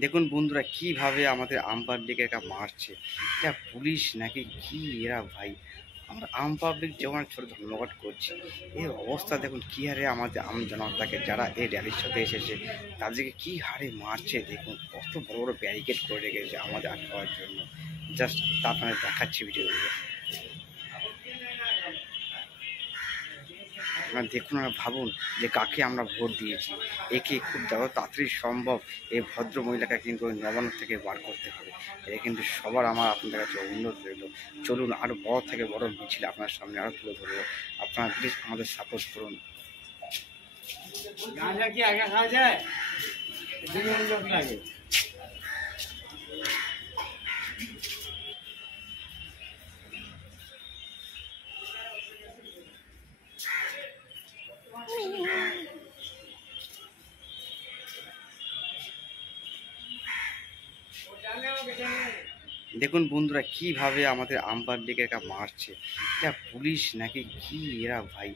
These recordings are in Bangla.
দেখুন বন্ধুরা কিভাবে আমাদের আম পাবলিককে মারছে। এটা পুলিশ নাকি কি এরা ভাই? আমরা আম পাবলিক যেমন ছোট ধর্মঘট করছি, এই অবস্থা দেখুন কি হারে আমাদের আম জনতাকে যারা এই র্যালির সাথে এসেছে তাদেরকে কি হারে মারছে। দেখুন কত বড় বড় ব্যারিকেড করে রেখেছে আমাদের আটকাবার জন্য। জাস্ট তা আপনাদের দেখাচ্ছি ভিডিওগুলো। আপনারা দেখুন আর ভাবুন যে কাকে আমরা ভোট দিয়েছি। একে খুব যত তাড়াতাড়ি সম্ভব এই ভদ্র মহিলাকে কিন্তু ওই নবান্ন থেকে বার করতে হবে। এটা কিন্তু সবার আমার আপনাদের কাছে অনুরোধ রইল। চলুন আরও বড় থেকে বড় মিছিল আপনার সামনে আরও তুলে ধরবো। আপনারা প্লিজ আমাদের সাপোর্ট করুন। গাঁজা কি একা খাওয়া যায়? দুজন লোক লাগে। দেখুন বন্ধুরা কিভাবে আমাদের আম পাবলিককে মারছে। এটা পুলিশ নাকি কি এরা ভাই?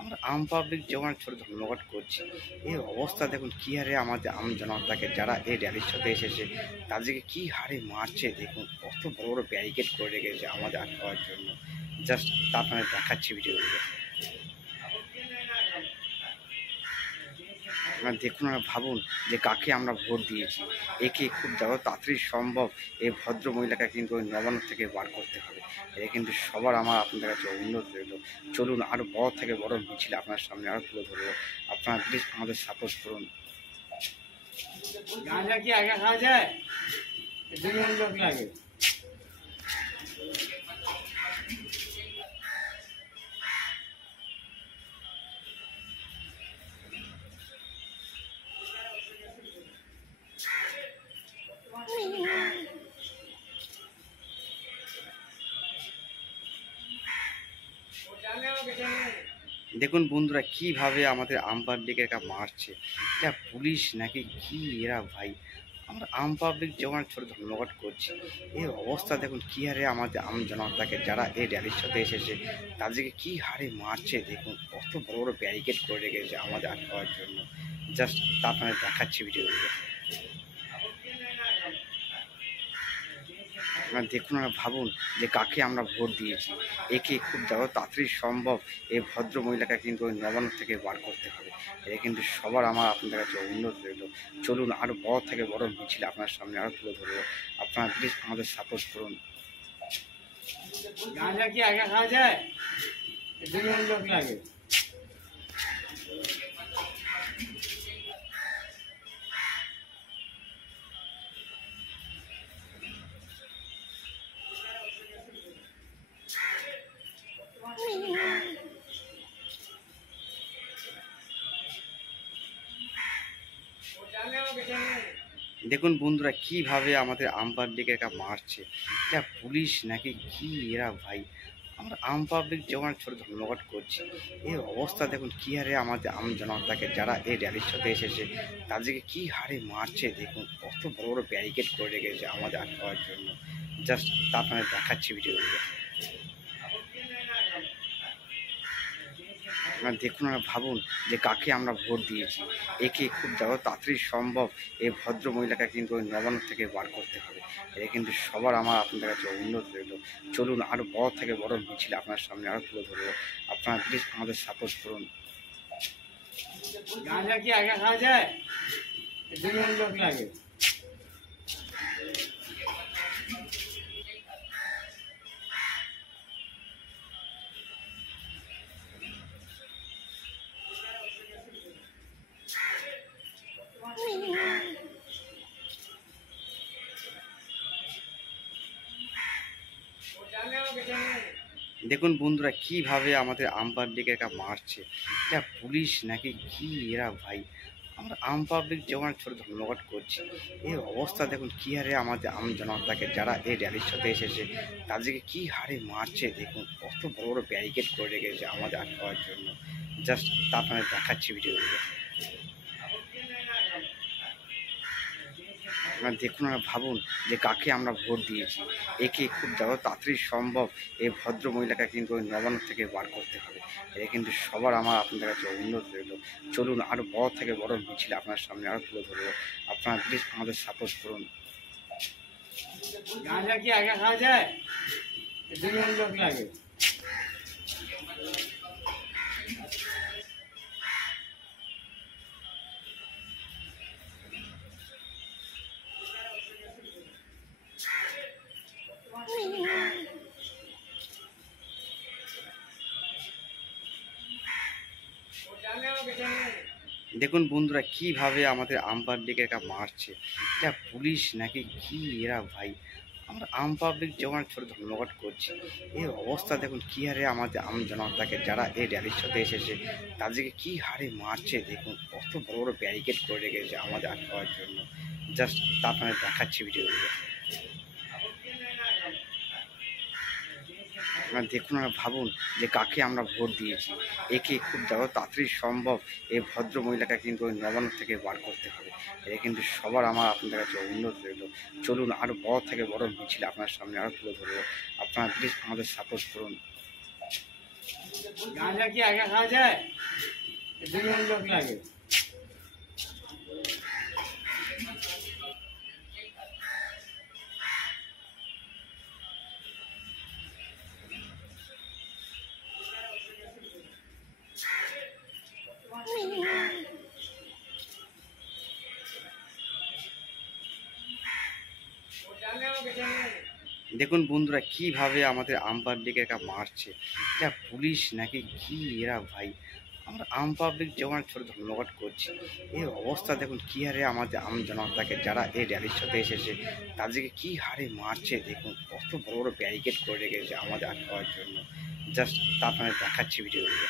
আমরা আম পাবলিক যেমন ছোট ধর্মঘট করছি, এই অবস্থা দেখুন কি হারে আমাদের আম জনতাকে যারা এই র্যালির সাথে এসেছে তাদেরকে কি হারে মারছে। দেখুন কত বড় বড় ব্যারিকেড করে রেখেছে আমাদের আটকাবার জন্য। জাস্ট তা আপনাদের দেখাচ্ছি ভিডিওগুলো। আপনারা দেখুন আর ভাবুন যে কাকে আমরা ভোট দিয়েছি। একে খুব যত তাড়াতাড়ি সম্ভব এই ভদ্র মহিলাকে কিন্তু ওই নবান্ন থেকে বার করতে হবে। এটা কিন্তু সবার আমার আপনাদের কাছে অনুরোধ রইল। চলুন আরও বড় থেকে বড় মিছিল আপনার সামনে আরও তুলে ধরবো। আপনারা প্লিজ আমাদের সাপোর্ট করুন। গাঁজা কি একা খাওয়া যায়? দুজন লোক লাগে। দেখুন বন্ধুরা কিভাবে আমাদের আম পাবলিককে মারছে। এটা পুলিশ নাকি কি এরা ভাই? আমরা আম পাবলিক যেমন ছোট ধর্মঘট করছি, এই অবস্থা দেখুন কি হারে আমাদের আম জনতাকে যারা এই র্যালির সাথে এসেছে তাদেরকে কি হারে মারছে। দেখুন কত বড় বড় ব্যারিকেড করে রেখেছে আমাদের আটকাবার জন্য। জাস্ট তা আপনাদের দেখাচ্ছি ভিডিওগুলো। আপনারা দেখুন আর ভাবুন যে কাকে আমরা ভোট দিয়েছি। একে খুব যত তাড়াতাড়ি সম্ভব এই ভদ্র মহিলাকে কিন্তু ওই নবান্ন থেকে বার করতে হবে। এটা কিন্তু সবার আমার আপনাদের কাছে অনুরোধ রইল। চলুন আরও বড় থেকে বড় মিছিল আপনার সামনে আরও তুলে ধরবো। আপনারা প্লিজ আমাদের সাপোর্ট করুন। গাঁজা কি একা খাওয়া যায়? দুজন লোক লাগে। দেখুন বন্ধুরা কিভাবে আমাদের আম পাবলিককে মারছে। এটা পুলিশ নাকি কি এরা ভাই? আমরা আম পাবলিক যেমন ছোট ধর্মঘট করছি, এই অবস্থা দেখুন কি হারে আমাদের আম জনতাকে যারা এই র্যালির সাথে এসেছে তাদেরকে কি হারে মারছে। দেখুন কত বড় বড় ব্যারিকেড করে রেখেছে আমাদের আটকাবার জন্য। জাস্ট তা আপনাদের দেখাচ্ছি ভিডিওগুলো। আপনারা দেখুন আর ভাবুন যে কাকে আমরা ভোট দিয়েছি। একে খুব যত তাড়াতাড়ি সম্ভব এই ভদ্র মহিলাকে কিন্তু ওই নবান্ন থেকে বার করতে হবে। এটা কিন্তু সবার আমার আপনাদের কাছে অনুরোধ রইল। চলুন আরও বড় থেকে বড় মিছিল আপনার সামনে আরও তুলে ধরবো। আপনারা প্লিজ আমাদের সাপোর্ট করুন। গাঁজা কি একা খাওয়া যায়? দুজন লোক লাগে। দেখুন বন্ধুরা কিভাবে আমাদের আম পাবলিককে মারছে। এটা পুলিশ নাকি কি এরা ভাই? আমরা আম পাবলিক যেমন ছোট ধর্মঘট করছি, এই অবস্থা দেখুন কি হারে আমাদের আম জনতাকে যারা এই র্যালির সাথে এসেছে তাদেরকে কি হারে মারছে। দেখুন কত বড় বড় ব্যারিকেড করে রেখেছে আমাদের আটকাবার জন্য। জাস্ট তা আপনাদের দেখাচ্ছি ভিডিওগুলো। দেখুন আর ভাবুন যে কাকে আমরা ভোট দিয়েছি। একে খুব যত তাড়াতাড়ি সম্ভব এই ভদ্র মহিলাকে কিন্তু ওই নবান্ন থেকে বার করতে হবে। এ কিন্তু সবার আমার আপনাদের কাছে অনুরোধ রইল। চলুন আরও বড় থেকে বড় মিছিল আপনার সামনে আরও তুলে ধরবো। আপনারা প্লিজ আমাদের সাপোর্ট করুন। গাঁজা কি একা খাওয়া যায়? দুজন লোক লাগে। দেখুন বন্ধুরা কিভাবে আমাদের আম পাবলিকের মারছে। এটা পুলিশ নাকি কি এরা ভাই। আমরা আম পাবলিক যেমন ছোট ধর্মঘট করছি, এই অবস্থা দেখুন কি হারে আমাদের আম জনতাকে যারা এই র্যালির সাথে এসেছে তাদেরকে কি হারে মারছে। দেখুন কত বড় বড় ব্যারিকেড করে রেখেছে আমাদের আটকাবার জন্য। জাস্ট তা আপনাদের দেখাচ্ছি ভিডিওগুলো। দেখুন আর ভাবুন যে কাকে আমরা ভোট দিয়েছি। একে খুব যত তাড়াতাড়ি সম্ভব এই ভদ্র মহিলাকে কিন্তু ওই নবান্ন থেকে বার করতে হবে। এ কিন্তু সবার আমার আপনাদের কাছে অনুরোধ রইল। চলুন আরও বড় থেকে বড় মিছিল আপনার সামনে আরও তুলে ধরবো। আপনারা প্লিজ আমাদের সাপোর্ট করুন। গাঁজা কি একা খাওয়া যায়? দুজন লোক লাগে। দেখুন বন্ধুরা কিভাবে আমাদের আম পাবলিকের মারছে। এটা পুলিশ নাকি কি এরা ভাই। আমরা আম পাবলিক যেমন ছোট ধর্মঘট করছি, এই অবস্থা দেখুন কি হারে আমাদের আম জনতাকে যারা এই র্যালির সাথে এসেছে তাদেরকে কি হারে মারছে। দেখুন কত বড় বড় ব্যারিকেড করে রেখেছে আমাদের আটকাবার জন্য। জাস্ট তা আপনাদের দেখাচ্ছি ভিডিওগুলো।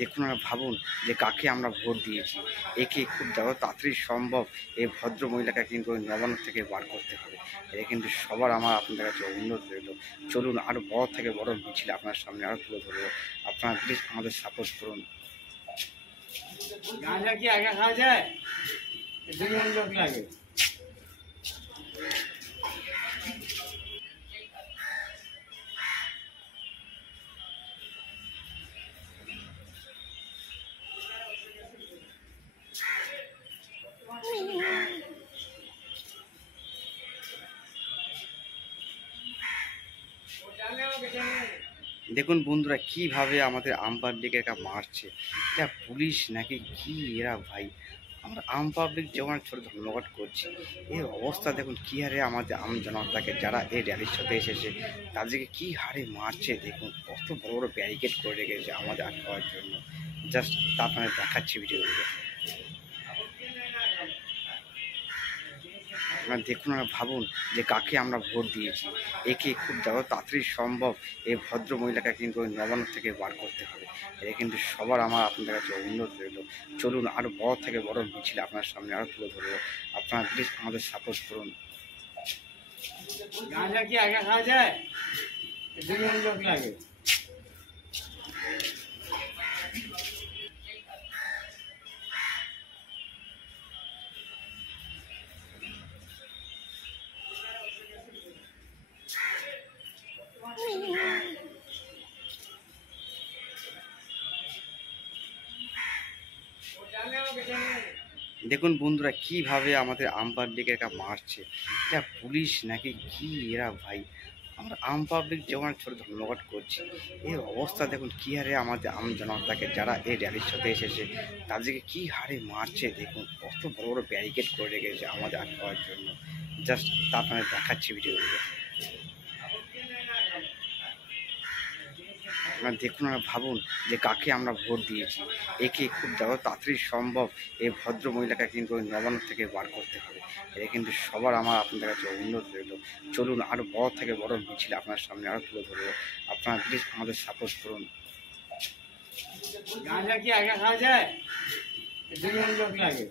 দেখুন আর ভাবুন যে কাকে আমরা ভোট দিয়েছি। একে খুব যত তাড়াতাড়ি সম্ভব এই ভদ্র মহিলাকে কিন্তু ওই নবান্ন থেকে বার করতে হবে। এ কিন্তু সবার আমার আপনাদের কাছে অনুরোধ রইল। চলুন আরও বড় থেকে বড় মিছিল আপনার সামনে আরও তুলে ধরবো। আপনারা প্লিজ আমাদের সাপোর্ট করুন। গাঁজা কি একা খাওয়া যায়? দুজন লোক লাগে। দেখুন বন্ধুরা কিভাবে আমাদের আম পাবলিকের মারছে। এটা পুলিশ নাকি কি এরা ভাই। আমরা আম পাবলিক যেমন ছোট ধর্মঘট করছি, এই অবস্থা দেখুন কি হারে আমাদের আম জনতাকে যারা এই র্যালির সাথে এসেছে তাদেরকে কি হারে মারছে। দেখুন কত বড় বড় ব্যারিকেড করে রেখেছে আমাদের আটকাবার জন্য। জাস্ট তা আপনাদের দেখাচ্ছি ভিডিওগুলো। দেখুন আর ভাবুন যে কাকে আমরা ভোট দিয়েছি। একে খুব যত তাড়াতাড়ি সম্ভব এই ভদ্র মহিলাকে কিন্তু ওই নবান্ন থেকে বার করতে হবে। এ কিন্তু সবার আমার আপনাদের কাছে অনুরোধ রইল। চলুন আরও বড় থেকে বড় মিছিল আপনার সামনে আরও তুলে ধরবো। আপনারা প্লিজ আমাদের সাপোর্ট করুন। গাঁজা কি একা খাওয়া যায়? দুজন লোক লাগে। দেখুন বন্ধুরা কিভাবে আমাদের আম পাবলিকের মারছে। এটা পুলিশ নাকি কি এরা ভাই। আমরা আম পাবলিক যেমন ছোট ধর্মঘট করছি, এই অবস্থা দেখুন কি হারে আমাদের আম জনতাকে যারা এই র্যালির সাথে এসেছে তাদেরকে কি হারে মারছে। দেখুন কত বড় বড় ব্যারিকেড করে রেখেছে আমাদের আটকাবার জন্য। জাস্ট তা আপনাদের দেখাচ্ছি ভিডিওগুলো। দেখুন আর ভাবুন যে কাকে আমরা ভোট দিয়েছি। একে খুব যত তাড়াতাড়ি সম্ভব এই ভদ্র মহিলাকে কিন্তু ওই নবান্ন থেকে বার করতে হবে। এ কিন্তু সবার আমার আপনাদের কাছে অনুরোধ রইল। চলুন আরও বড় থেকে বড় মিছিল আপনার সামনে আরও তুলে ধরবো। আপনারা প্লিজ আমাদের সাপোর্ট করুন। গাঁজা কি একা খাওয়া যায়? দুজন লোক লাগে।